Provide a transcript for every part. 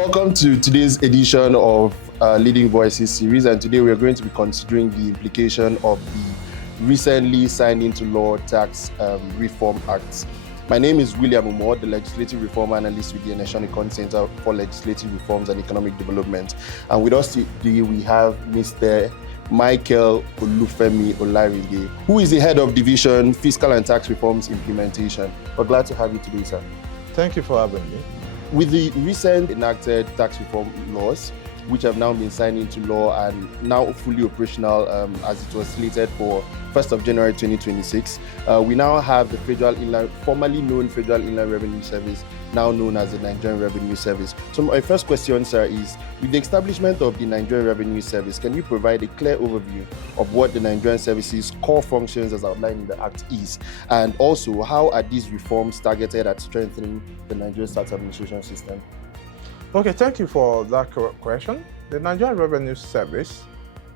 welcome to today's edition of Leading Voices series, and today we are going to be considering the implication of the recently signed into law Tax Reform Act. My name is William Umoh, the Legislative Reform Analyst with the Nigerian Center for Legislative Reforms and Economic Development. And with us today we have Mr. Michael Olufemi Olarinde, who is the Head of Division, Fiscal and Tax Reforms Implementation. We're glad to have you today, sir. Thank you for having me. With the recent enacted tax reform laws, which have now been signed into law and now fully operational as it was slated for 1st of January 2026, we now have the formerly known Federal Inland Revenue Service, now known as the Nigerian Revenue Service. So my first question, sir, is with the establishment of the Nigerian Revenue Service, can you provide a clear overview of what the Nigerian Service's core functions as outlined in the Act is? And also, how are these reforms targeted at strengthening the Nigerian tax administration system? Okay, thank you for that question. The Nigerian Revenue Service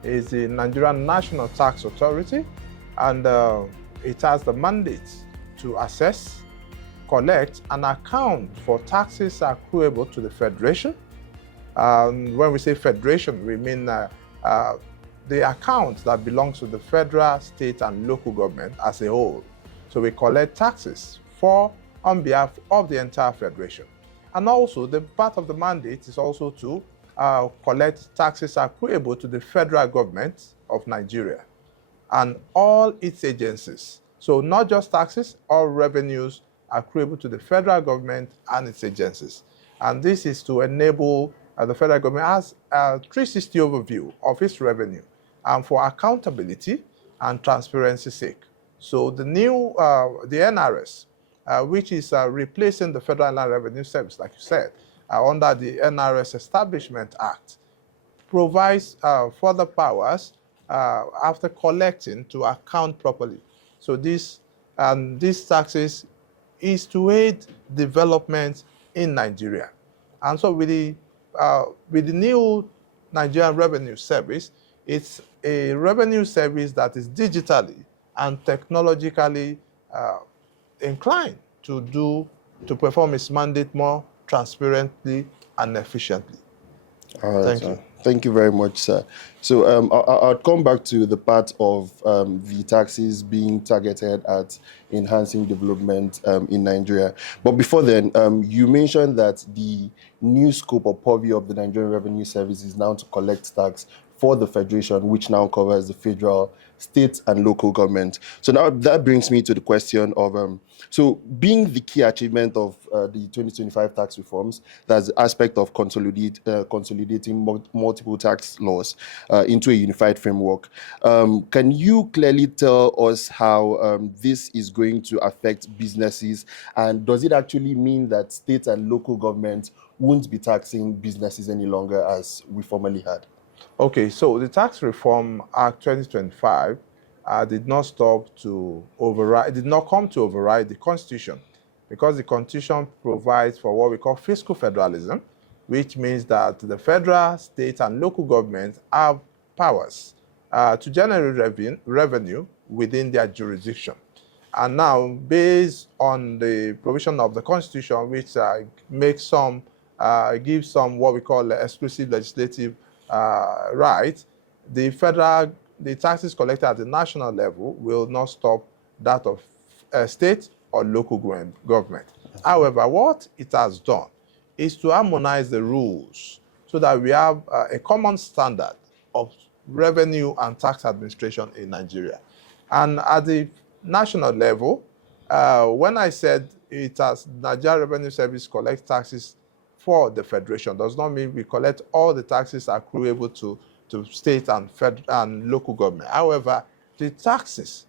is the Nigerian National Tax Authority, and it has the mandate to assess, collect, and account for taxes accruable to the Federation. When we say Federation, we mean the account that belongs to the federal, state, and local government as a whole. So we collect taxes on behalf of the entire Federation. And also, the part of the mandate is also to collect taxes accruable to the federal government of Nigeria and all its agencies. So not just taxes, all revenues accruable to the federal government and its agencies. And this is to enable the federal government has a 360 overview of its revenue and for accountability and transparency's sake. So the new, the NRS, which is replacing the Federal Inland Revenue Service, like you said, under the NRS Establishment Act, provides further powers after collecting to account properly. So these taxes is to aid development in Nigeria. And so with the new Nigerian Revenue Service, it's a revenue service that is digitally and technologically inclined to perform its mandate more transparently and efficiently. All right, Thank you. Thank you very much, sir. So I'll come back to the part of the taxes being targeted at enhancing development in Nigeria. But before then, you mentioned that the new scope or purview of the Nigerian Revenue Service is now to collect tax for the Federation, which now covers the federal, state, and local government. So now that brings me to the question of, so being the key achievement of the 2025 tax reforms, that's the aspect of consolidating multiple tax laws into a unified framework. Can you clearly tell us how this is going to affect businesses, and does it actually mean that state and local governments won't be taxing businesses any longer as we formerly had? Okay, so the Tax Reform Act 2025 did not come to override the Constitution, because the Constitution provides for what we call fiscal federalism, which means that the federal, state, and local governments have powers to generate revenue within their jurisdiction. And now, based on the provision of the Constitution, which gives some what we call exclusive legislative right, the taxes collected at the national level will not stop that of state or local government. However, what it has done is to harmonize the rules so that we have a common standard of revenue and tax administration in Nigeria. And at the national level, when I said it has Nigerian Revenue Service collects taxes for the Federation, does not mean we collect all the taxes accruable to state and local government. However, the taxes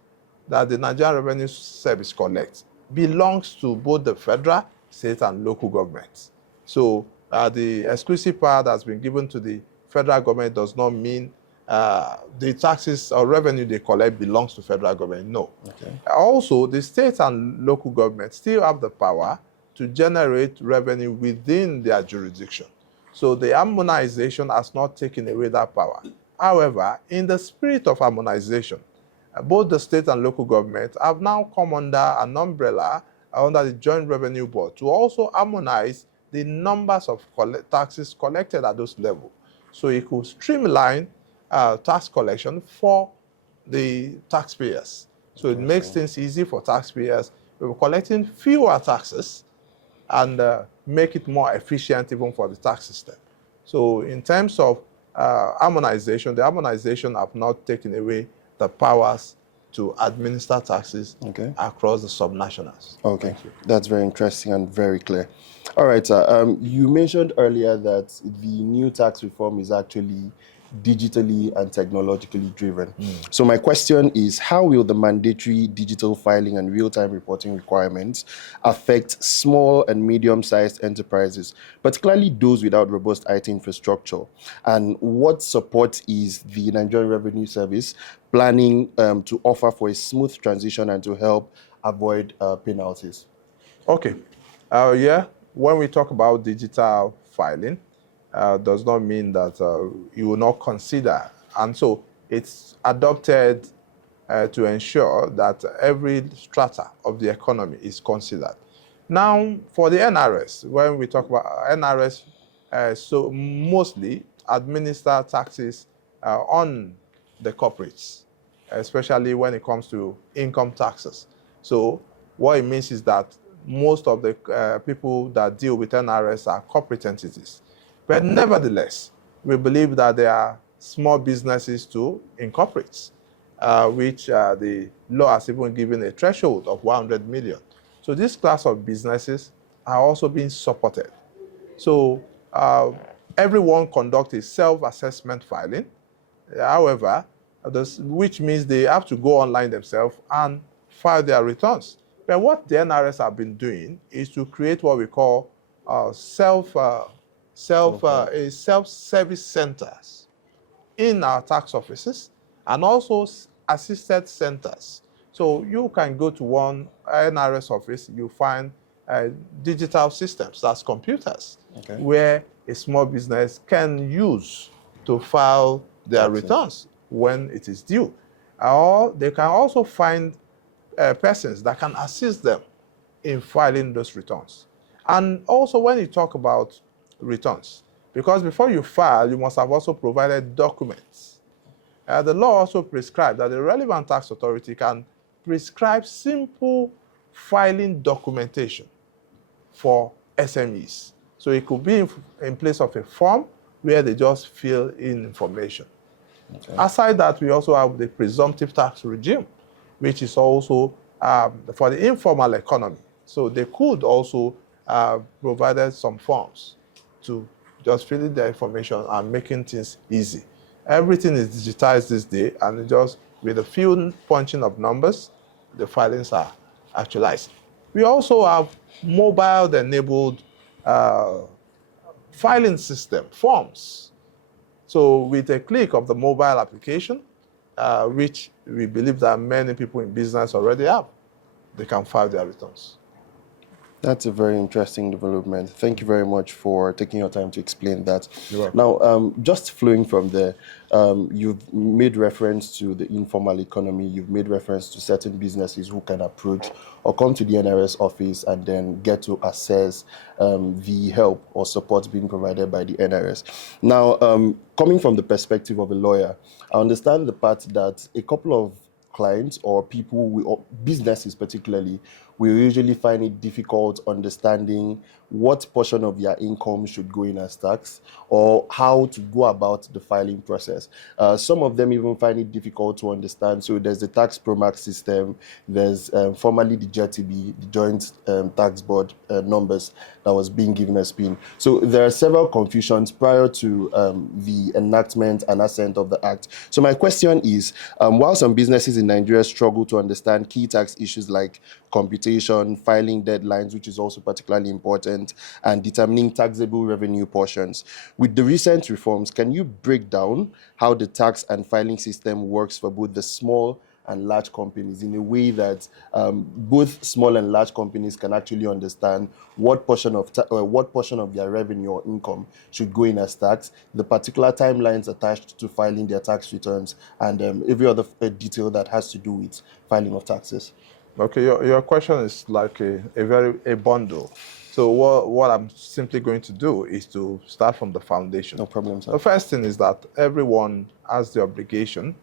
that the Nigerian Revenue Service collects belongs to both the federal, state, and local governments. So the exclusive power that's been given to the federal government does not mean the taxes or revenue they collect belongs to federal government. No. Okay. Also, the state and local governments still have the power to generate revenue within their jurisdiction. So the harmonization has not taken away that power. However, in the spirit of harmonization, both the state and local government have now come under an umbrella under the Joint Revenue Board to also harmonize the numbers of taxes collected at those levels. So it could streamline tax collection for the taxpayers. So it makes things easy for taxpayers. We're collecting fewer taxes and make it more efficient even for the tax system. So in terms of harmonization, the harmonization have not taken away the powers to administer taxes across the subnationals. Okay, that's very interesting and very clear. All right, sir. You mentioned earlier that the new tax reform is actually digitally and technologically driven. So my question is, how will the mandatory digital filing and real-time reporting requirements affect small and medium-sized enterprises, particularly those without robust IT infrastructure? And what support is the Nigerian Revenue Service planning to offer for a smooth transition and to help avoid penalties? Okay. Yeah, when we talk about digital filing, does not mean that you will not consider. And so it's adopted to ensure that every strata of the economy is considered. Now, for the NRS, when we talk about NRS, so mostly administer taxes on the corporates, especially when it comes to income taxes. So what it means is that most of the people that deal with NRS are corporate entities. But nevertheless, we believe that there are small businesses too in corporates, which the law has even given a threshold of 100 million. So this class of businesses are also being supported. So everyone conducts a self-assessment filing. However, which means they have to go online themselves and file their returns. But what the NRS have been doing is to create what we call self-service centers in our tax offices and also assisted centers. So you can go to one NRS office, you find digital systems, that's computers, where a small business can use to file their returns when it is due. Or they can also find persons that can assist them in filing those returns. And also when you talk about returns, because before you file, you must have also provided documents. The law also prescribes that the relevant tax authority can prescribe simple filing documentation for SMEs. So it could be in place of a form where they just fill in information. Aside that, we also have the presumptive tax regime, which is also for the informal economy. So they could also provide some forms to just fill in their information and making things easy. Everything is digitized this day, and just with a few punching of numbers, the filings are actualized. We also have mobile-enabled filing system, forms. So with a click of the mobile application, which we believe that many people in business already have, they can file their returns. That's a very interesting development. Thank you very much for taking your time to explain that. You're welcome. Now, just flowing from there, you've made reference to the informal economy. You've made reference to certain businesses who can approach or come to the NRS office and then get to assess the help or support being provided by the NRS. Now, coming from the perspective of a lawyer, I understand the part that a couple of clients or people, or businesses particularly, we usually find it difficult understanding what portion of their income should go in as tax or how to go about the filing process. Some of them even find it difficult to understand. So there's the tax promax system, there's formerly the JTB, the Joint Tax Board numbers that was being given a spin. So there are several confusions prior to the enactment and assent of the act. So my question is, while some businesses in Nigeria struggle to understand key tax issues like computation, filing deadlines, which is also particularly important, and determining taxable revenue portions. With the recent reforms, can you break down how the tax and filing system works for both the small and large companies in a way that both small and large companies can actually understand what portion of their revenue or income should go in as tax, the particular timelines attached to filing their tax returns, and every other detail that has to do with filing of taxes? Okay, your question is like a bundle. So what I'm simply going to do is to start from the foundation. No problem, sir. The first thing is that everyone has the obligation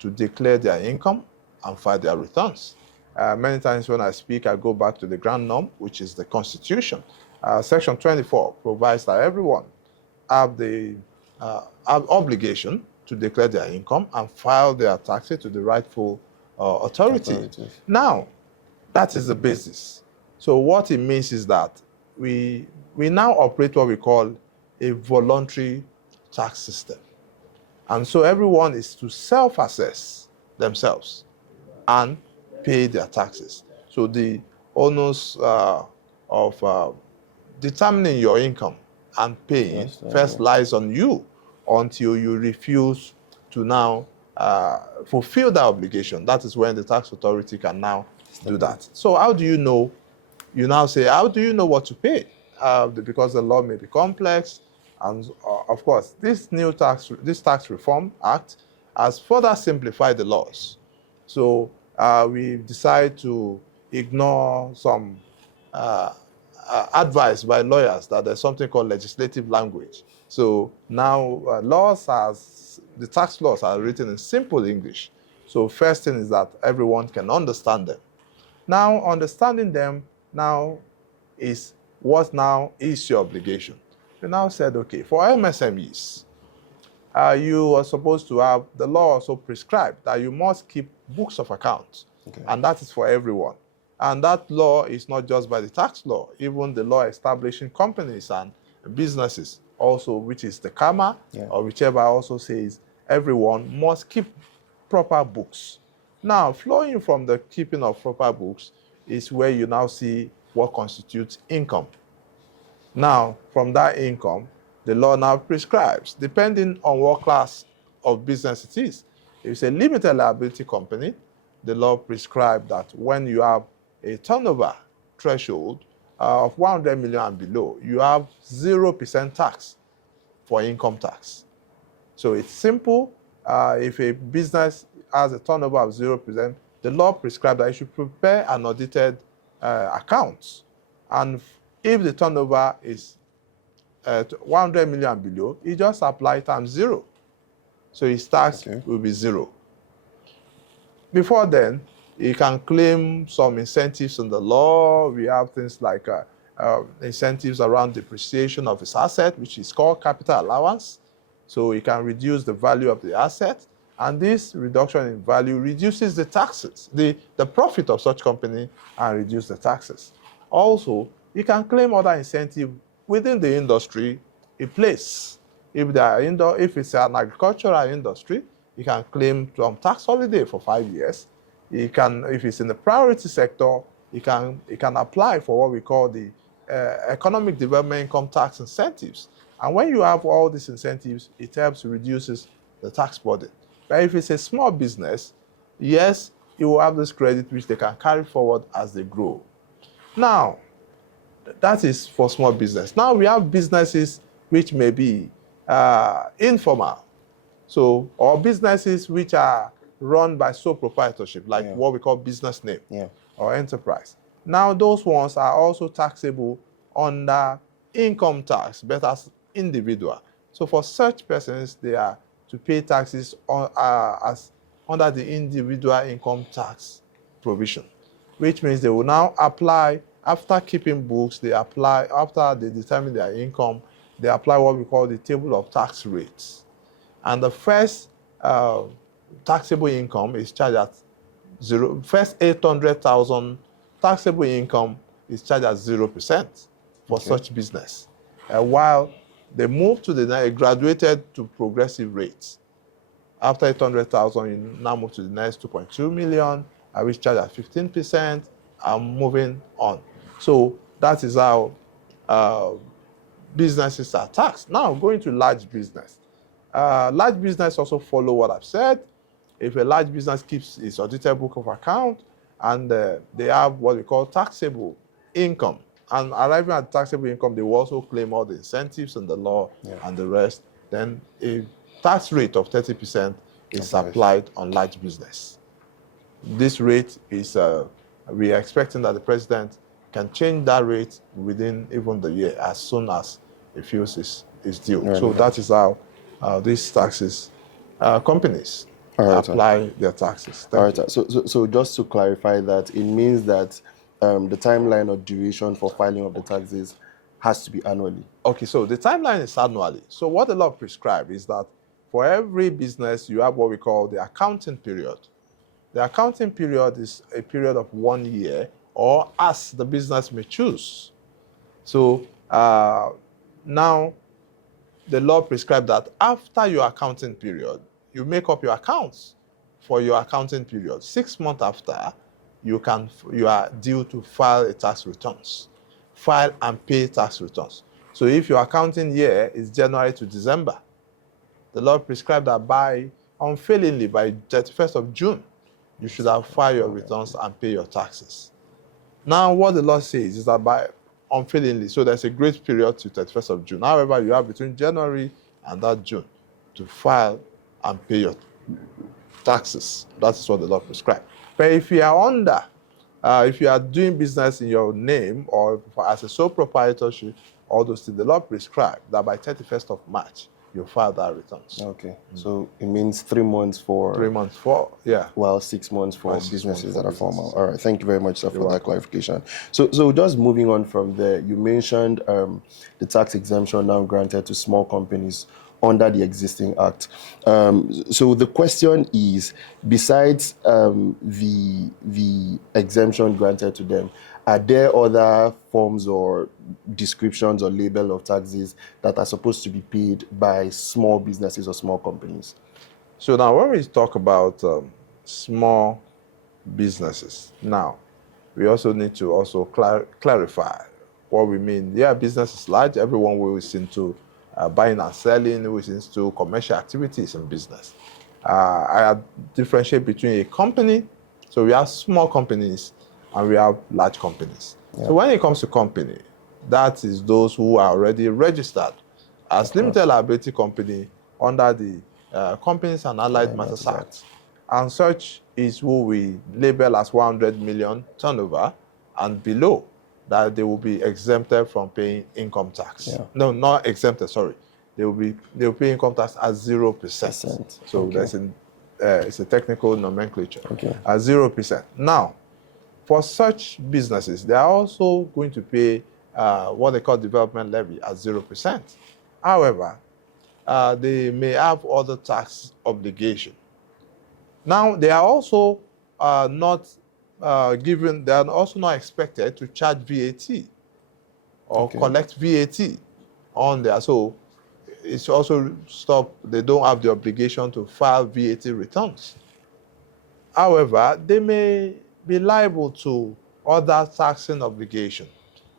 to declare their income and file their returns. Many times when I speak, I go back to the grand norm, which is the Constitution. Section 24 provides that everyone have the obligation to declare their income and file their taxes to the rightful authority. Now, that is the basis. So what it means is that we now operate what we call a voluntary tax system. And so everyone is to self-assess themselves and pay their taxes. So the onus of determining your income and paying first lies on you until you refuse to now fulfill that obligation. That is when the tax authority can now do that. So how do you know? You now say, how do you know what to pay? Because the law may be complex. And of course, this Tax Reform Act has further simplified the laws. So we decide to ignore some advice by lawyers that there's something called legislative language. So now the tax laws are written in simple English. So first thing is that everyone can understand them. Now, understanding them now is what now is your obligation. We now said, okay, for MSMEs, you are supposed to have, the law also prescribed that you must keep books of accounts, and that is for everyone. And that law is not just by the tax law, even the law establishing companies and businesses also, which is the CAMA, or whichever also says everyone must keep proper books. Now, flowing from the keeping of proper books is where you now see what constitutes income. Now, from that income, the law now prescribes, depending on what class of business it is. If it's a limited liability company, the law prescribes that when you have a turnover threshold of 100 million and below, you have 0% tax for income tax. So it's simple. If a business has a turnover of 0%, the law prescribes that you should prepare an audited accounts. And if the turnover is 100 million and below, you just apply times 0. So his tax will be 0. Before then, he can claim some incentives in the law. We have things like incentives around depreciation of his asset, which is called capital allowance. So he can reduce the value of the asset. And this reduction in value reduces the taxes, the profit of such company, and reduce the taxes. Also, you can claim other incentive within the industry in place. If it's an agricultural industry, you can claim some tax holiday for 5 years. You can, if it's in the priority sector, you can apply for what we call the economic development income tax incentives. And when you have all these incentives, it helps reduces the tax burden. But if it's a small business, yes, you will have this credit which they can carry forward as they grow. Now, that is for small business. Now we have businesses which may be informal. So, or businesses which are run by sole proprietorship, like what we call business name or enterprise. Now those ones are also taxable under income tax, but as individual. So for such persons, they are to pay taxes as under the individual income tax provision, which means they will now apply, after keeping books, they apply, after they determine their income, they apply what we call the table of tax rates. And the first taxable income is charged at 0, first 800,000 taxable income is charged at 0% for such business. While they move to the graduated to progressive rates. After 800,000, you now move to the next 2.2 million, which charge at 15%, and moving on. So that is how businesses are taxed. Now, going to large business. Large business also follow what I've said. If a large business keeps its audited book of account and they have what we call taxable income, and arriving at taxable income, they will also claim all the incentives and the law and the rest. Then a tax rate of 30% is applied on large business. This rate is, we are expecting that the president can change that rate within even the year as soon as it feels is due. Right. So that is how these taxes, companies All right, sir. apply their taxes. All Thank right, you. so just to clarify that, it means that the timeline or duration for filing of the taxes has to be annually. Okay, so the timeline is annually. So what the law prescribes is that for every business, you have what we call the accounting period. The accounting period is a period of 1 year, or as the business may choose. So now the law prescribes that after your accounting period, you make up your accounts for your accounting period. 6 months after, you are due to file a tax returns, file and pay tax returns. So if your accounting year is January to December, the law prescribes that unfailingly by 31st of June, you should have filed your returns and pay your taxes. Now, what the law says is that by unfailingly, so there's a grace period to 31st of June. However, you have between January and that June to file and pay your taxes. That is what the law prescribes. But if you are if you are doing business in your name or as a sole proprietorship, all those things, the law prescribes that by 31st of March, you file that returns. Okay, so it means 3 months for 3 months for, yeah. Well, 6 months for Well, 6 businesses months that for are formal. businesses. All right, thank you very much, sir, for that welcome. clarification. So just moving on from there, you mentioned the tax exemption now granted to small companies under the existing act. So the question is, besides the exemption granted to them, are there other forms or descriptions or label of taxes that are supposed to be paid by small businesses or small companies? So now when we talk about small businesses, now we also need to also clarify what we mean. Yeah, business is large. Everyone who is into buying and selling, who is into commercial activities in business. I differentiate between a company. So we have small companies and we have large companies. Yeah. So when it comes to company, that is those who are already registered as limited liability company under the Companies and Allied Matters Act. And such is who we label as 100 million turnover and below, that they will be exempted from paying income tax. Yeah. No, not exempted, sorry. They will pay income tax at 0%. So there's it's a technical nomenclature. At 0%. Now, for such businesses, they are also going to pay what they call development levy at 0%. However, they may have other tax obligation. Now, they are also not they are also not expected to charge VAT or collect VAT on there. So it's also they don't have the obligation to file VAT returns. However, they may be liable to other taxing obligation.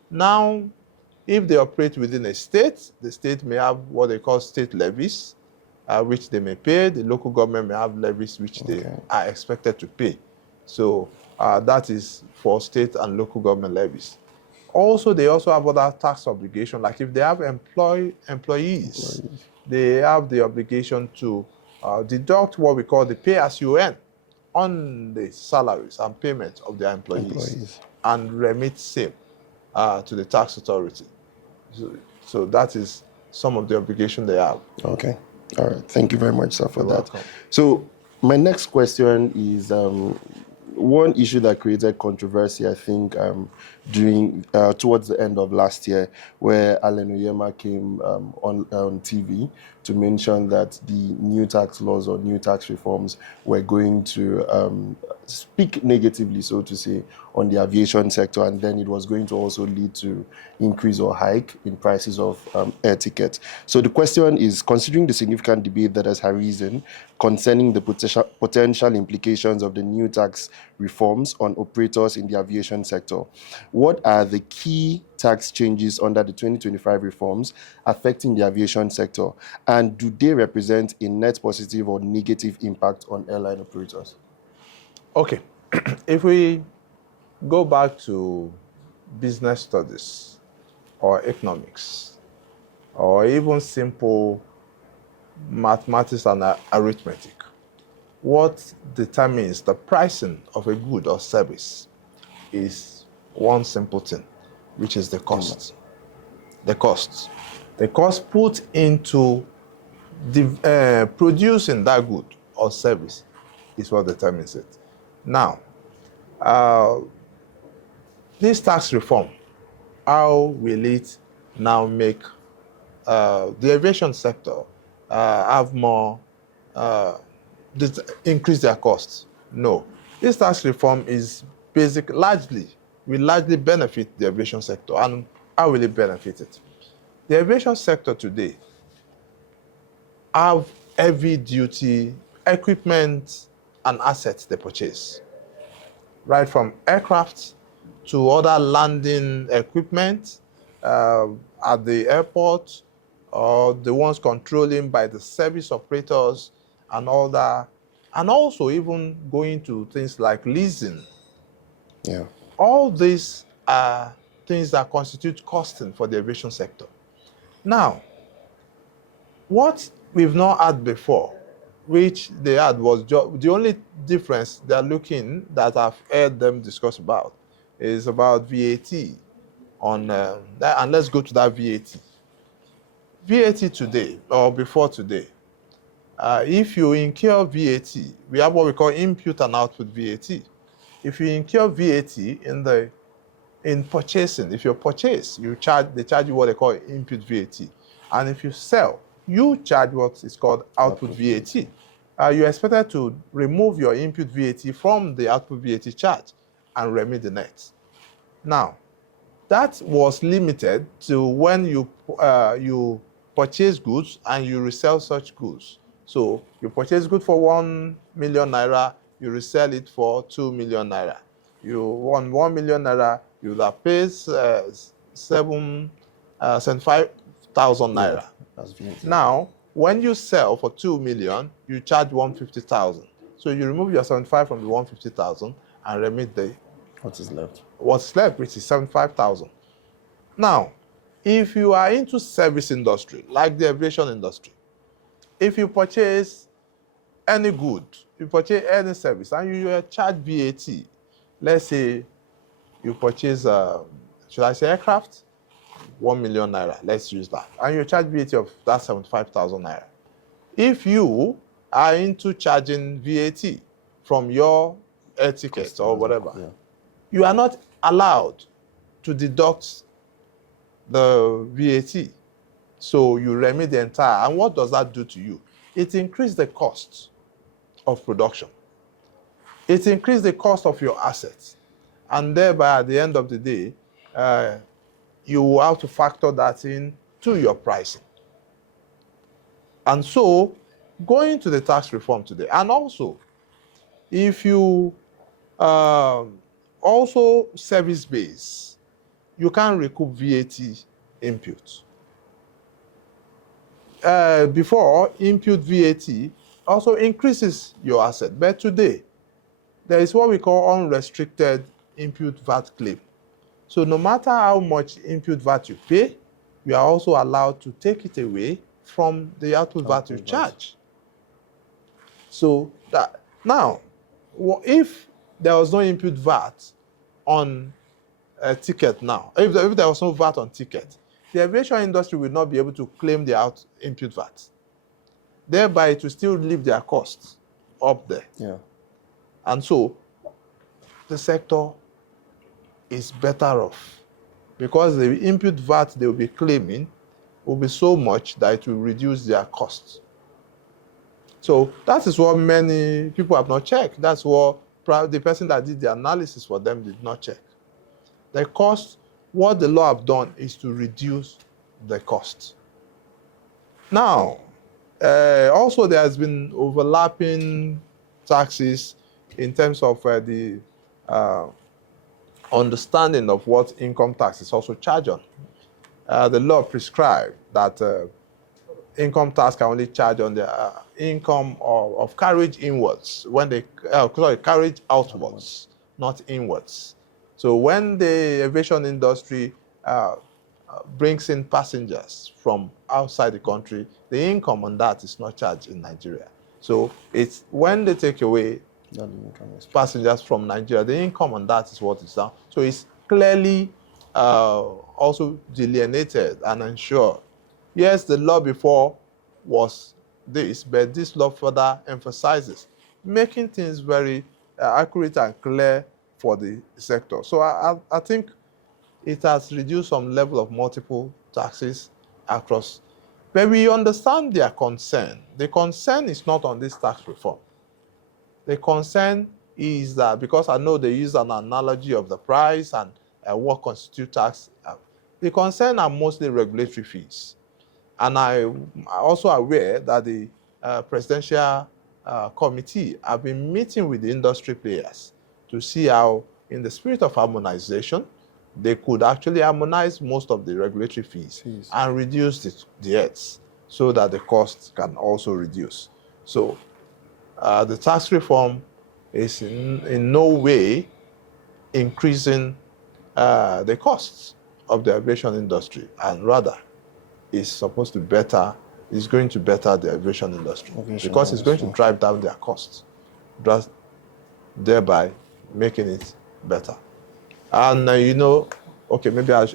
Now, if they operate within a state, the state may have what they call state levies, which they may pay. The local government may have levies which they are expected to pay. So that is for state and local government levies. Also, they also have other tax obligations, like if they have employees, they have the obligation to deduct what we call the pay-as-you-earn on the salaries and payments of their employees. And remit same to the tax authority. So that is some of the obligation they have. Okay. All right. Thank you very much, sir, for that. Welcome. So my next question is one issue that created controversy, I think, towards the end of last year, where Alan Oyema came on TV to mention that the new tax laws or new tax reforms were going to speak negatively, so to say, on the aviation sector, and then it was going to also lead to increase or hike in prices of air tickets. So the question is, considering the significant debate that has arisen concerning the potential implications of the new tax reforms on operators in the aviation sector, what are the key tax changes under the 2025 reforms affecting the aviation sector, and do they represent a net positive or negative impact on airline operators? Okay, if we go back to business studies or economics or even simple mathematics and arithmetic, what determines the pricing of a good or service is one simple thing, which is the cost. The cost. The cost put into producing that good or service is what determines it. Now, this tax reform, how will it now make the aviation sector have more, increase their costs? No. This tax reform is will largely benefit the aviation sector. And how will it benefit it? The aviation sector today have heavy-duty equipment and assets they purchase, right from aircraft to other landing equipment at the airport, or the ones controlling by the service operators and all that, and also even going to things like leasing. Yeah. All these are things that constitute costing for the aviation sector. Now, what we've not had before, which they had, was the only difference they're looking that I've heard them discuss about is about VAT on that, and let's go to that VAT. VAT today, or before today, if you incur VAT, we have what we call input and output VAT. If you incur VAT in purchasing, if you purchase, they charge you what they call input VAT. And if you sell, you charge what is called output VAT. You're expected to remove your input VAT from the output VAT charge and remit the net. Now, that was limited to when you purchase goods and you resell such goods. So you purchase goods for 1 million naira, you resell it for 2 million naira. You won 1 million naira, you will have paid 75,000 naira. That's VAT. Now, when you sell for 2 million, you charge 150,000. So you remove your 75 from the 150,000 and remit what is left? What's left, which is 75,000. Now, if you are into service industry, like the aviation industry, if you purchase any good, you purchase any service, and you charge VAT, let's say you purchase, should I say aircraft? 1 million naira, let's use that. And you charge VAT of that 75,000 naira. If you are into charging VAT from your air ticket or whatever, you are not allowed to deduct the VAT. So you remit the entire. And what does that do to you? It increases the cost of production. It increases the cost of your assets. And thereby, at the end of the day, you will have to factor that in to your pricing. And so, going to the tax reform today, and also, if you also service-based, you can recoup VAT input. Before, input VAT also increases your asset. But today, there is what we call unrestricted input VAT claim. So no matter how much input VAT you pay, you are also allowed to take it away from the output VAT you charge. So that now, if there was no input VAT on a ticket now, if there was no VAT on ticket, the aviation industry will not be able to claim the input VAT. Thereby, it will still leave their costs up there. Yeah. And so, the sector is better off because the input VAT they will be claiming will be so much that it will reduce their costs. So that is what many people have not checked. That's what the person that did the analysis for them did not check. The cost, what the law have done is to reduce the cost. Now, also there has been overlapping taxes in terms of the understanding of what income tax is also charged on. The law prescribes that income tax can only charge on the income of carriage inwards, when they carriage outwards, not inwards. So when the aviation industry brings in passengers from outside the country, the income on that is not charged in Nigeria. So it's when they take away passengers from Nigeria, the income on that is what is down. So it's clearly also delineated and ensured. Yes, the law before was this, but this law further emphasizes making things very accurate and clear for the sector. So I think it has reduced some level of multiple taxes across. But we understand their concern. The concern is not on this tax reform. The concern is that, because I know they use an analogy of the price and what constitutes tax, the concern are mostly regulatory fees. And I'm also aware that the presidential committee have been meeting with the industry players to see how, in the spirit of harmonization, they could actually harmonize most of the regulatory fees and reduce the heads so that the costs can also reduce. So the tax reform is in no way increasing the costs of the aviation industry, and rather is going to better the aviation industry, because it's going to drive down their costs, thereby making it better. And okay, maybe I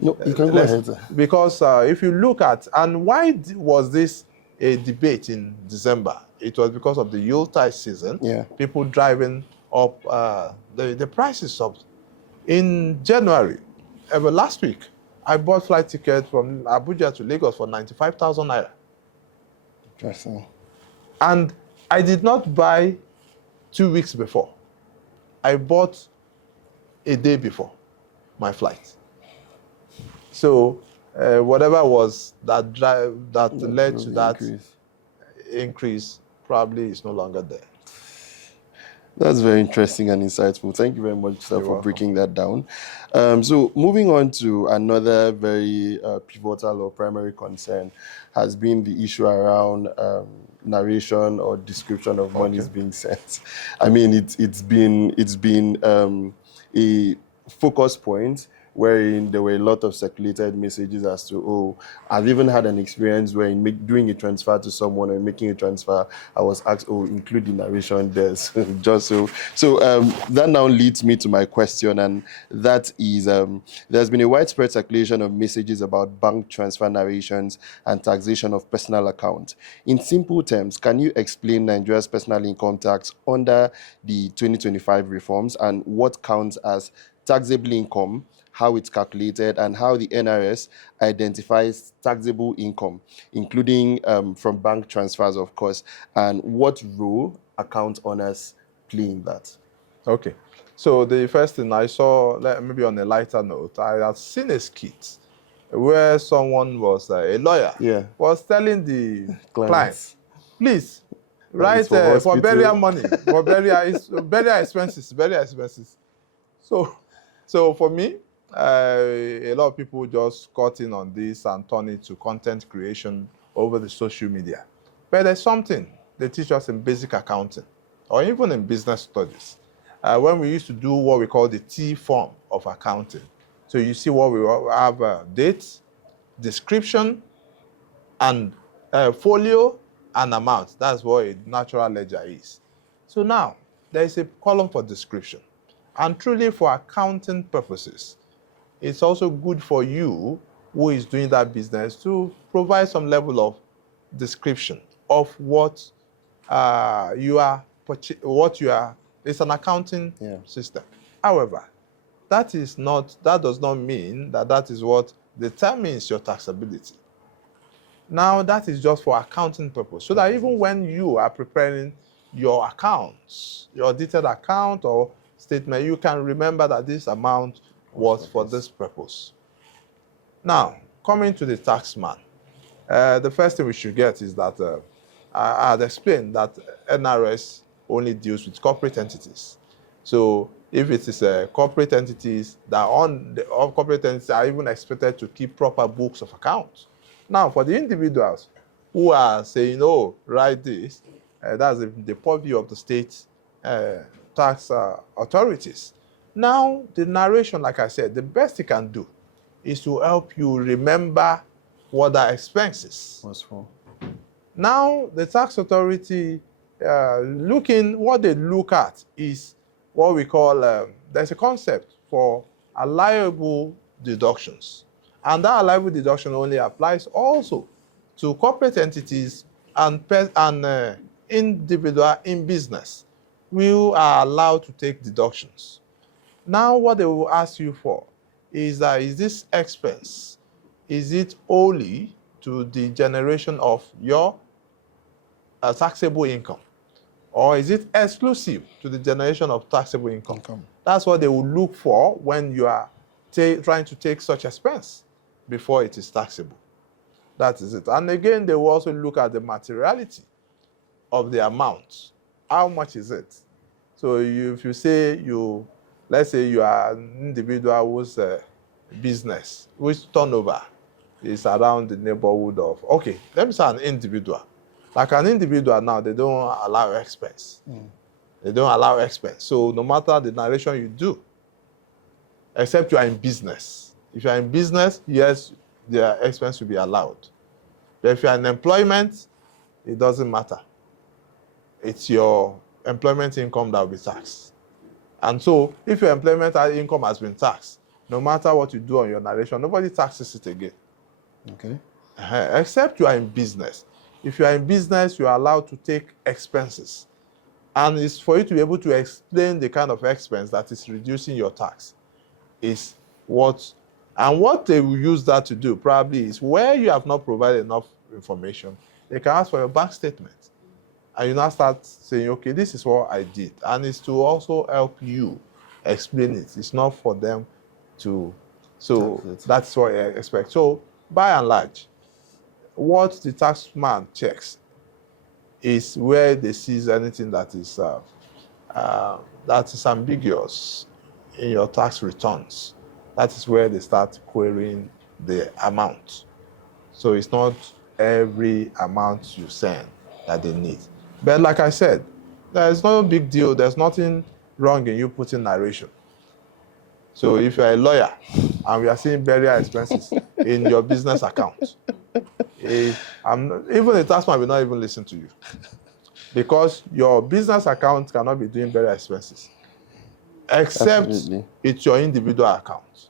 no, you can go ahead. Because if you look at, and why was this a debate in December? It was because of the Yuletide season. Yeah. People driving up the prices up. In January, last week, I bought flight tickets from Abuja to Lagos for 95,000 naira. Interesting. And I did not buy 2 weeks before. I bought a day before my flight. So whatever was that led to that increase probably is no longer there. That's very interesting and insightful. Thank you very much, sir, for breaking that down. So moving on to another very pivotal or primary concern has been the issue around narration or description of monies being sent. I mean, it's been a focus point wherein there were a lot of circulated messages as to, oh, I've even had an experience where in doing a transfer to someone or making a transfer, I was asked, oh, include the narration there. Just so that now leads me to my question, and that is, there's been a widespread circulation of messages about bank transfer narrations and taxation of personal accounts. In simple terms, can you explain Nigeria's personal income tax under the 2025 reforms and what counts as taxable income, how it's calculated, and how the NRS identifies taxable income, including from bank transfers, of course, and what role account owners play in that? Okay. So the first thing I saw, maybe on a lighter note, I had seen a skit where someone was a lawyer, was telling the clients, please, write for burial money, for burial expenses. So for me, a lot of people just got in on this and turned it to content creation over the social media. But there's something they teach us in basic accounting, or even in business studies, when we used to do what we call the T form of accounting. So you see what we have: date, description, and folio, and amount. That's what a natural ledger is. So now, there is a column for description. And truly, for accounting purposes, it's also good for you who is doing that business to provide some level of description of what you are. It's an accounting system. However, that does not mean that is what determines your taxability. Now, that is just for accounting purpose, so that even when you are preparing your accounts, your detailed account or statement, you can remember that this amount was for this purpose. Now, coming to the taxman, the first thing we should get is that I had explained that NRS only deals with corporate entities. So if it is corporate entities, all corporate entities are even expected to keep proper books of accounts. Now, for the individuals who are saying, oh, write this, that's the purview of the state tax authorities. Now, the narration, like I said, the best it can do is to help you remember what are expenses. Now, the tax authority, what they look at is what we call, there's a concept for allowable deductions. And that allowable deduction only applies also to corporate entities and individual in business who are allowed to take deductions. Now, what they will ask you for is that, is this expense, is it only to the generation of your taxable income, or is it exclusive to the generation of taxable income? That's what they will look for when you are trying to take such expense before it is taxable. That is it. And again, they will also look at the materiality of the amount. How much is it? So if you say let's say you are an individual whose business, which turnover is around the neighborhood of, okay, let me say an individual. Like an individual now, they don't allow expense. They don't allow expense. So no matter the narration you do, except you are in business. If you are in business, yes, the expense will be allowed. But if you are in employment, it doesn't matter. It's your employment income that will be taxed. And so if your employment income has been taxed, no matter what you do on your narration, nobody taxes it again. Okay. Except you are in business. If you are in business, you are allowed to take expenses. And it's for you to be able to explain the kind of expense that is reducing your tax. What they will use that to do probably is, where you have not provided enough information, they can ask for your bank statement. And you now start saying, okay, this is what I did. And it's to also help you explain it. It's not for them to, so that's what I expect. So by and large, what the taxman checks is where they seize anything that is ambiguous in your tax returns. That is where they start querying the amount. So it's not every amount you send that they need. But like I said, there's no big deal. There's nothing wrong in you putting narration. So if you're a lawyer and we are seeing burial expenses in your business account, even the taxman will not even listen to you, because your business account cannot be doing burial expenses, except it's your individual account.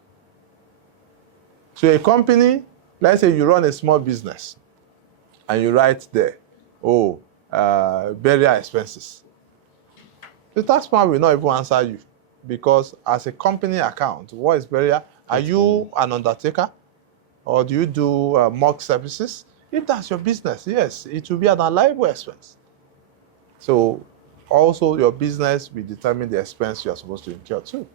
So a company, let's say you run a small business, and you write there, burial expenses. The taxman will not even answer you, because as a company account, what is burial? Are you an undertaker? Or do you do morgue services? If that's your business, yes, it will be an allowable expense. So also your business will determine the expense you are supposed to incur too.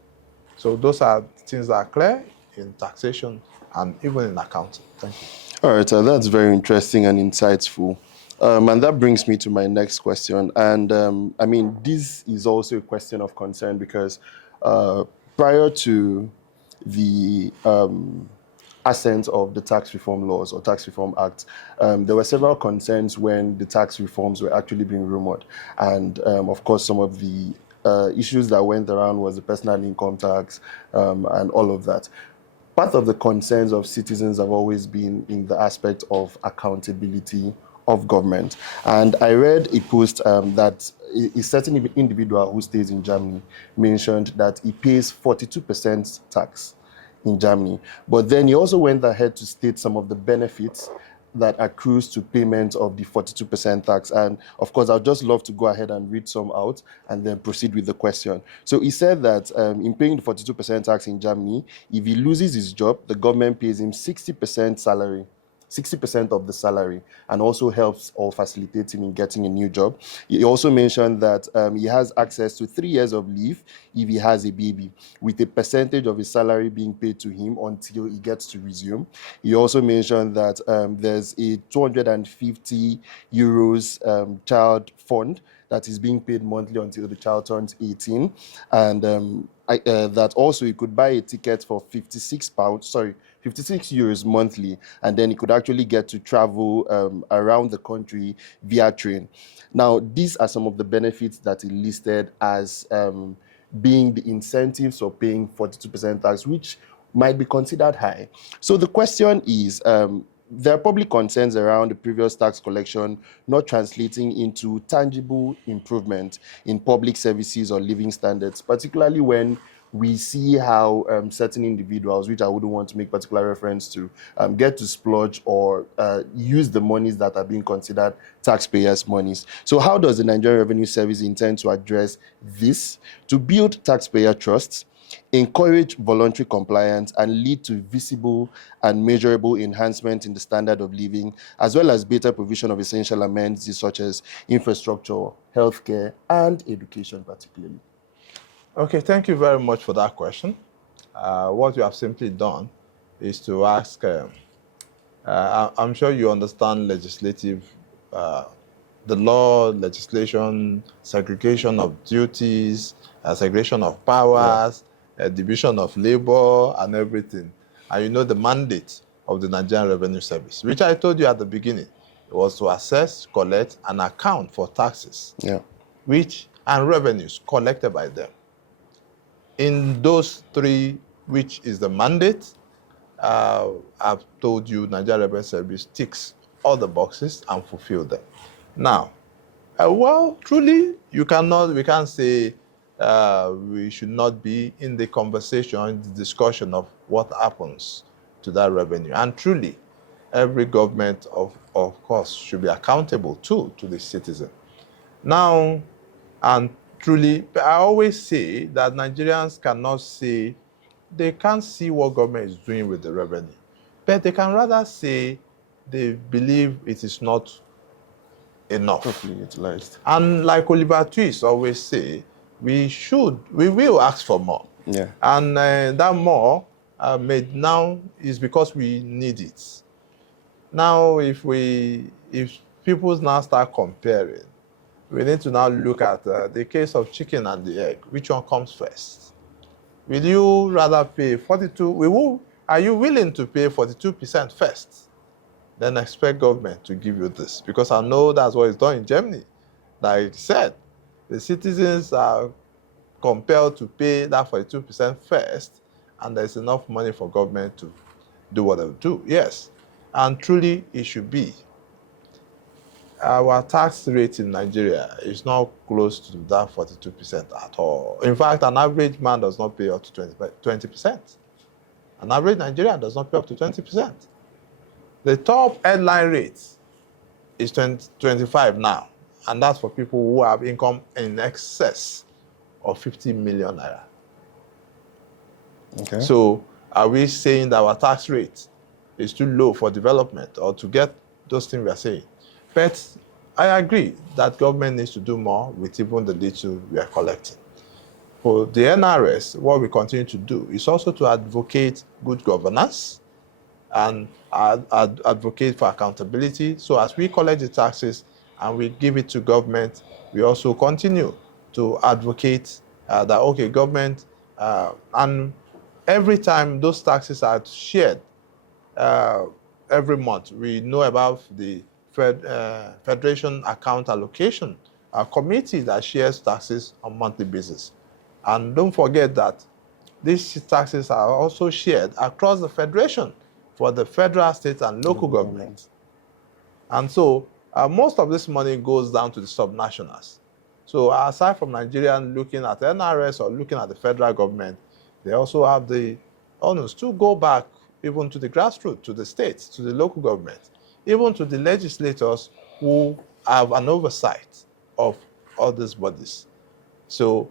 So those are things that are clear in taxation and even in accounting. Thank you. All right, that's very interesting and insightful. And that brings me to my next question. And I mean, this is also a question of concern, because prior to the ascent of the tax reform laws or tax reform act, there were several concerns when the tax reforms were actually being rumored. And of course, some of the issues that went around was the personal income tax and all of that. Part of the concerns of citizens have always been in the aspect of accountability of government. And I read a post that a certain individual who stays in Germany mentioned that he pays 42% tax in Germany. But then he also went ahead to state some of the benefits that accrues to payment of the 42% tax. And of course, I'd just love to go ahead and read some out and then proceed with the question. So he said that in paying the 42% tax in Germany, if he loses his job, the government pays him 60% salary. 60% of the salary, and also helps or facilitates him in getting a new job. He also mentioned that he has access to 3 years of leave if he has a baby, with a percentage of his salary being paid to him until he gets to resume. He also mentioned that there's a 250 euros child fund that is being paid monthly until the child turns 18, and that also he could buy a ticket for 56 euros monthly, and then he could actually get to travel around the country via train. Now, these are some of the benefits that he listed as being the incentives for paying 42% tax, which might be considered high. So the question is, there are public concerns around the previous tax collection not translating into tangible improvement in public services or living standards, particularly when we see how certain individuals, which I wouldn't want to make particular reference to, get to splurge or use the monies that are being considered taxpayers' monies. So how does the Nigerian Revenue Service intend to address this to build taxpayer trusts, encourage voluntary compliance, and lead to visible and measurable enhancement in the standard of living, as well as better provision of essential amenities such as infrastructure, healthcare, and education particularly? Okay, thank you very much for that question. What you have simply done is to ask, I'm sure you understand legislative, the law, legislation, segregation of duties, segregation of powers, division of labor, and everything. And you know the mandate of the Nigerian Revenue Service, which I told you at the beginning, was to assess, collect, and account for taxes, and revenues collected by them. In those three, which is the mandate, I've told you Nigerian Revenue Service ticks all the boxes and fulfill them. Now, well, truly, we can't say we should not be in the conversation, the discussion of what happens to that revenue. And truly, every government, of course, should be accountable to the citizen. Now, and truly, I always say that Nigerians cannot say, they can't see what government is doing with the revenue, but they can rather say they believe it is not enough. Properly utilized. And like Oliver Twist always say, we will ask for more. Yeah. And that more made now is because we need it. Now, if people now start comparing, we need to now look at the case of chicken and the egg. Which one comes first? Will you rather pay 42? Are you willing to pay 42% first? Then expect government to give you this, because I know that's what is done in Germany. Like I said, the citizens are compelled to pay that 42% first, and there's enough money for government to do what they do. Yes, and truly it should be. Our tax rate in Nigeria is not close to that 42% at all. In fact, an average man does not pay up to 20%. An average Nigerian does not pay up to 20%. The top headline rate is 25 now, and that's for people who have income in excess of 50 million naira. Okay. So are we saying that our tax rate is too low for development or to get those things we are saying? But I agree that government needs to do more with even the little we are collecting. For the NRS, what we continue to do is also to advocate good governance and advocate for accountability. So as we collect the taxes and we give it to government, we also continue to advocate that, okay, government, and every time those taxes are shared, every month, we know about the Federation Account Allocation, a committee that shares taxes on a monthly basis. And don't forget that these taxes are also shared across the Federation for the federal, state, and local governments. And so most of this money goes down to the subnationals. So aside from Nigerians looking at NRS or looking at the federal government, they also have the honors to go back even to the grassroots, to the states, to the local government, even to the legislators who have an oversight of all these bodies. So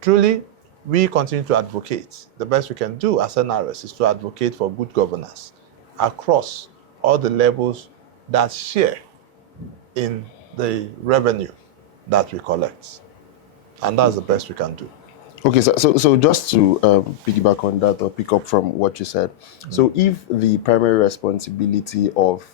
truly, we continue to advocate. The best we can do as NRS is to advocate for good governance across all the levels that share in the revenue that we collect. And that's the best we can do. Okay, so just to piggyback on that or pick up from what you said. So if the primary responsibility of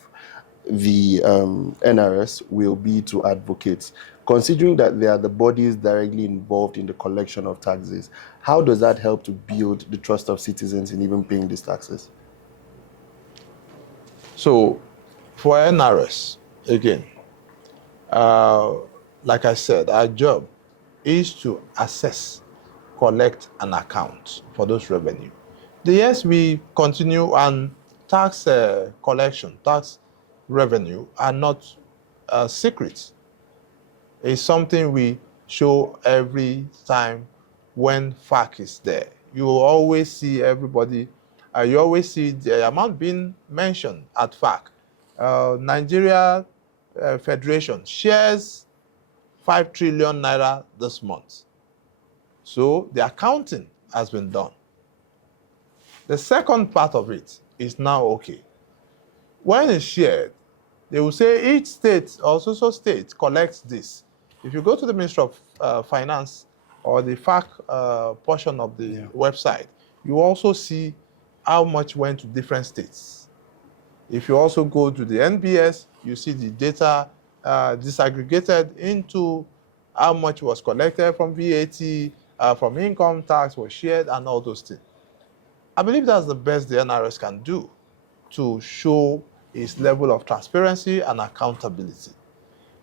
the NRS will be to advocate, considering that they are the bodies directly involved in the collection of taxes, how does that help to build the trust of citizens in even paying these taxes? So for NRS, again, like I said, our job is to assess, collect, and account for those revenue. Yes, we continue, and tax collection, tax revenue are not secret. It's something we show every time when FAC is there. You always see everybody, you always see the amount being mentioned at FAC. Nigeria Federation shares 5 trillion naira this month. So the accounting has been done. The second part of it is now okay. When it's shared, they will say each state or so state collects this. If you go to the Ministry of Finance or the FAC portion of the website, you also see how much went to different states. If you also go to the NBS, you see the data disaggregated into how much was collected from VAT, from income tax was shared, and all those things. I believe that's the best the NRS can do to show its level of transparency and accountability.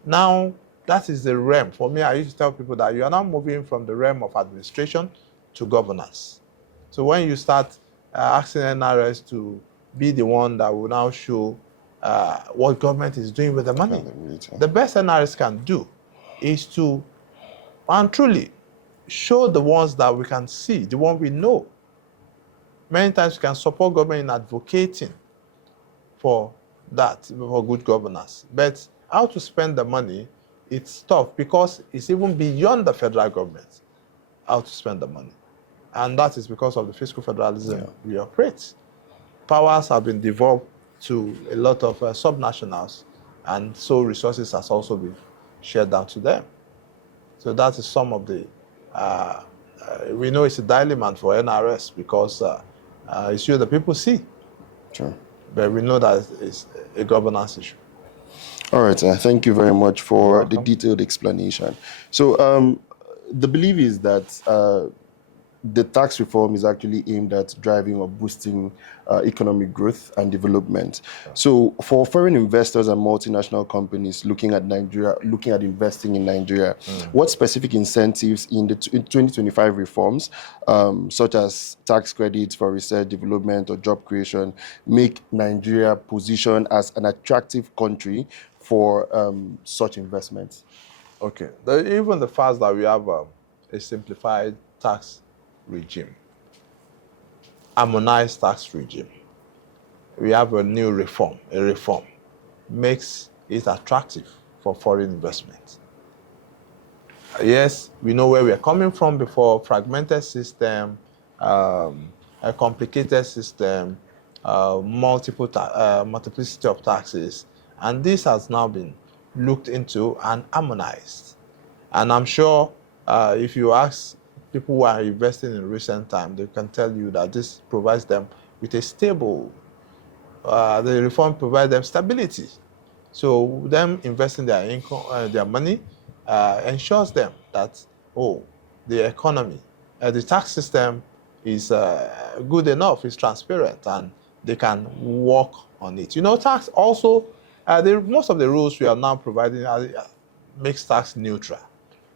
Now, that is the realm. For me, I used to tell people that you are now moving from the realm of administration to governance. So when you start asking NRS to be the one that will now show what government is doing with the money, the best NRS can do is to, and truly, show the ones that we can see, the one we know. Many times we can support government in advocating for that, for good governance. But how to spend the money, it's tough because it's even beyond the federal government, how to spend the money. And that is because of the fiscal federalism we operate. Powers have been devolved to a lot of subnationals, and so resources has also been shared down to them. So that is some of the, we know it's a dilemma for NRS because it's you the people see. Sure. But we know that it's a governance issue. All right, thank you very much for the detailed explanation. So the belief is that the tax reform is actually aimed at driving or boosting economic growth and development. So for foreign investors and multinational companies looking at Nigeria, looking at investing in Nigeria, what specific incentives in the 2025 reforms, such as tax credits for research, development, or job creation, make Nigeria positioned as an attractive country for such investments? Okay, even the fact that we have a simplified tax regime, harmonized tax regime, we have a new reform, makes it attractive for foreign investment. Yes, we know where we are coming from before, fragmented system, a complicated system, multiplicity of taxes, and this has now been looked into and harmonized. And I'm sure if you ask people who are investing in recent time, they can tell you that this provides them with a stable, the reform provides them stability. So them investing their income, their money, ensures them that, the economy, the tax system is good enough, is transparent, and they can work on it. You know, tax also, most of the rules we are now providing makes tax neutral.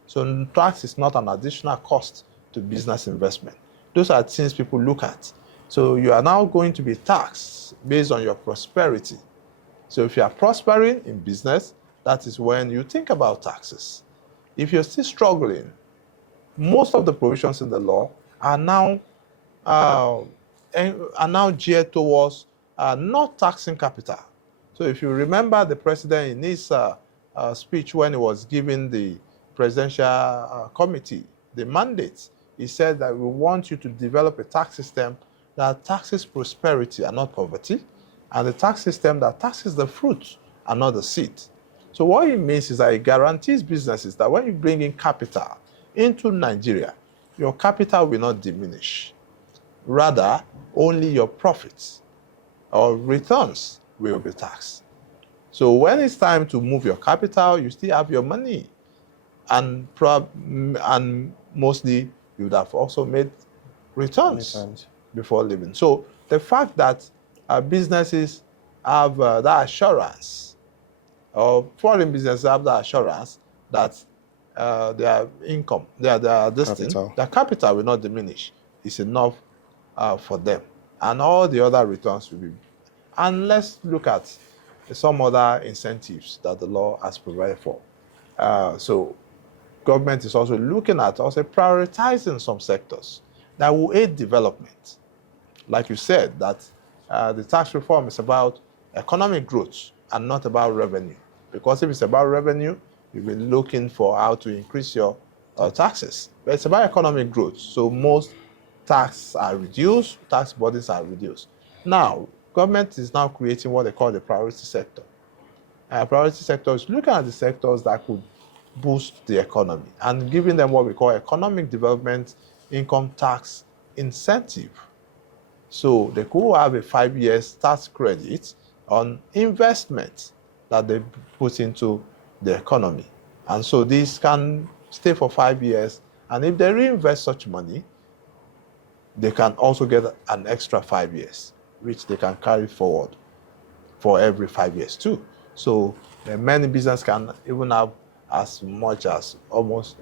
So tax is not an additional cost to business investment. Those are things people look at. So you are now going to be taxed based on your prosperity. So if you are prospering in business, that is when you think about taxes. If you're still struggling, most of the provisions in the law are now geared towards not taxing capital. So if you remember the president in his speech when he was giving the presidential committee the mandate, he said that we want you to develop a tax system that taxes prosperity and not poverty, and the tax system that taxes the fruit and not the seed. So what it means is that it guarantees businesses that when you bring in capital into Nigeria, your capital will not diminish. Rather, only your profits or returns will be taxed. So when it's time to move your capital, you still have your money. And mostly you would have also made returns before leaving. So the fact that businesses have that assurance, or foreign businesses have that assurance that their income, their capital will not diminish, is enough for them. And all the other returns will be. And let's look at some other incentives that the law has provided for. So government is also looking at also prioritizing some sectors that will aid development. Like you said, that the tax reform is about economic growth and not about revenue. Because if it's about revenue, you'll be looking for how to increase your taxes. But it's about economic growth. So most taxes are reduced, tax burdens are reduced. Now, government is now creating what they call the priority sector. Priority sector is looking at the sectors that could boost the economy and giving them what we call economic development income tax incentive. So they could have a 5-year tax credit on investment that they put into the economy. And so this can stay for 5 years. And if they reinvest such money, they can also get an extra 5 years, which they can carry forward for every 5 years too. So many businesses can even have as much as almost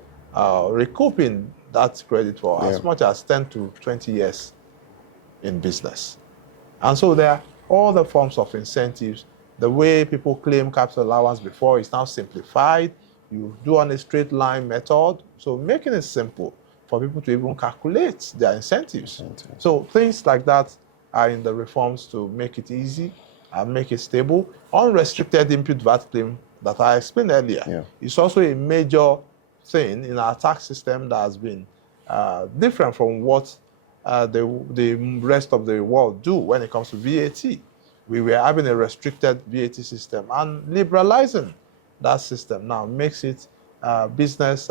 recouping that credit for as much as 10 to 20 years in business. And so there are all the forms of incentives. The way people claim capital allowance before is now simplified. You do on a straight line method. So making it simple for people to even calculate their incentives. So things like that are in the reforms to make it easy and make it stable. Unrestricted input VAT claim that I explained earlier is also a major thing in our tax system that has been different from what the rest of the world do when it comes to VAT. We were having a restricted VAT system, and liberalizing that system now makes it business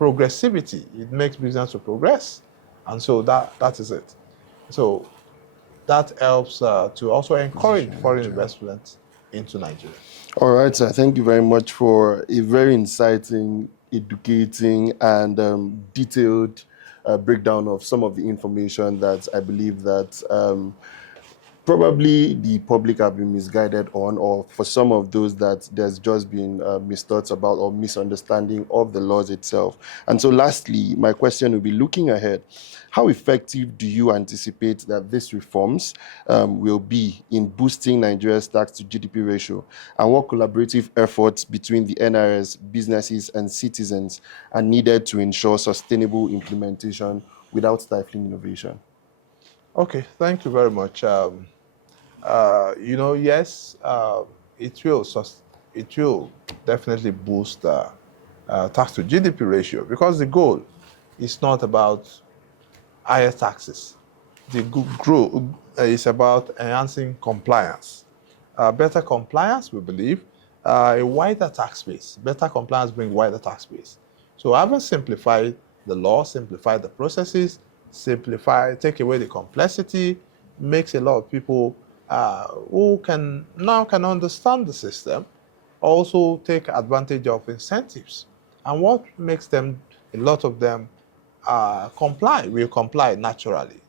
progressivity. It makes business to progress, and so that is it. So that helps to also encourage foreign investment into Nigeria. All right, sir. Thank you very much for a very inciting, educating, and detailed breakdown of some of the information that I believe that probably the public have been misguided on, or for some of those that there's just been misthoughts about or misunderstanding of the laws itself. And so lastly, my question will be, looking ahead, how effective do you anticipate that these reforms will be in boosting Nigeria's tax to GDP ratio? And what collaborative efforts between the NRS, businesses, and citizens are needed to ensure sustainable implementation without stifling innovation? Okay, thank you very much. Yes, it will definitely boost tax to GDP ratio, because the goal is not about higher taxes. The growth is about enhancing compliance. Better compliance, we believe, a wider tax base. Better compliance brings wider tax base. So having simplified the law, simplified the processes, take away the complexity, makes a lot of people who can understand the system also take advantage of incentives. And what makes them, a lot of them will comply naturally.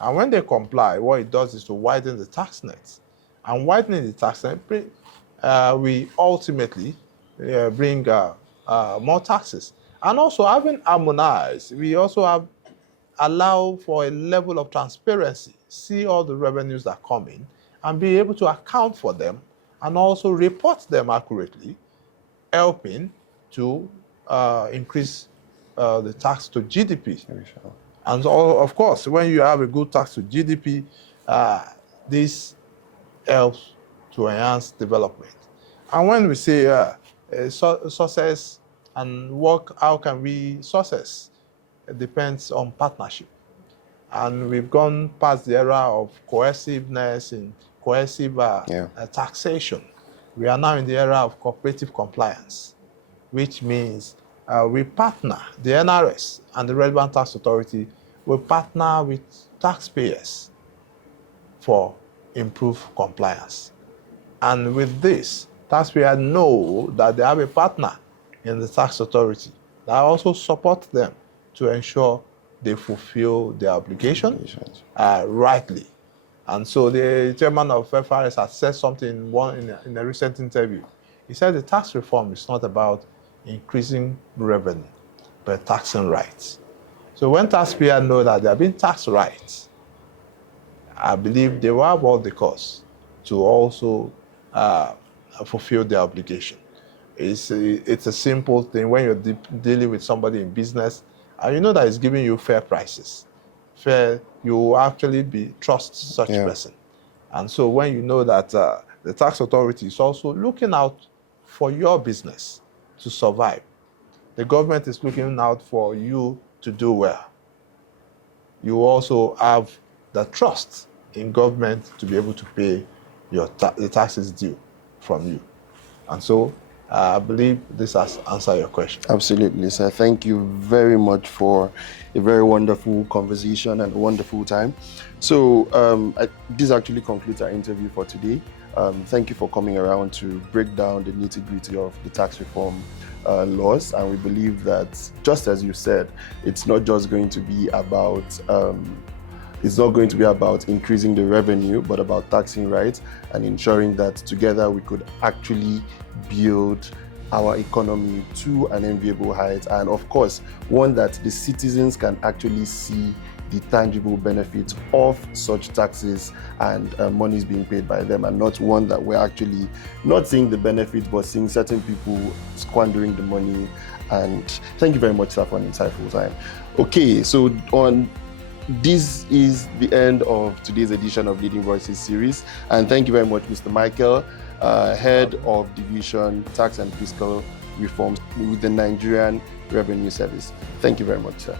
And when they comply, what it does is to widen the tax nets. And widening the tax net, we ultimately bring more taxes. And also having harmonized, we also allow for a level of transparency, see all the revenues that come in, and be able to account for them and also report them accurately, helping to increase the tax to GDP. And so, of course, when you have a good tax to GDP, this helps to enhance development. And when we say success and work, how can we success? It depends on partnership. And we've gone past the era of cohesiveness and cohesive taxation. We are now in the era of cooperative compliance, which means we partner, the NRS and the relevant tax authority will partner with taxpayers for improved compliance. And with this, taxpayers know that they have a partner in the tax authority that also supports them to ensure they fulfill their obligations rightly. And so the chairman of FRS has said something in a recent interview. He said the tax reform is not about increasing revenue, but taxing rights. So when taxpayers know that they are being taxed right, I believe they will have all the costs to also fulfill their obligation. It's a simple thing when you're dealing with somebody in business, and you know that it's giving you fair prices. You will actually trust such person. And so when you know that the tax authority is also looking out for your business to survive, the government is looking out for you to do well, you also have the trust in government to be able to pay the taxes due from you. And so I believe this has answered your question. Absolutely, sir. Thank you very much for a very wonderful conversation and a wonderful time. So this actually concludes our interview for today. Thank you for coming around to break down the nitty-gritty of the tax reform laws, and we believe that, just as you said, it's not just going to be about increasing the revenue, but about taxing right and ensuring that together we could actually build our economy to an enviable height, and of course one that the citizens can actually see the tangible benefits of such taxes and monies being paid by them, and not one that we're actually not seeing the benefits but seeing certain people squandering the money. And thank you very much, sir, for an insightful time. Okay, so this is the end of today's edition of Leading Voices series, and thank you very much, Mr. Michael, Head of Division Tax and Fiscal Reforms with the Nigerian Revenue Service. Thank you very much, sir.